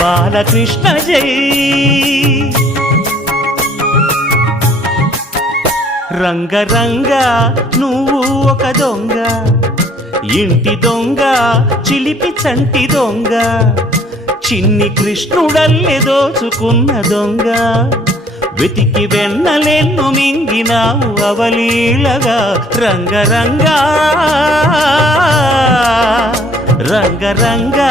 బాలకృష్ణ జై రంగరంగ నువ్వు ఒక దొంగ ఇంటి దొంగ చిలిపి చంటి దొంగ చిన్ని కృష్ణుడల్లె దోచుకున్న దొంగ వెతికి వెన్నలెన్ను మింగినావు అవలీలగా రంగరంగా రంగరంగా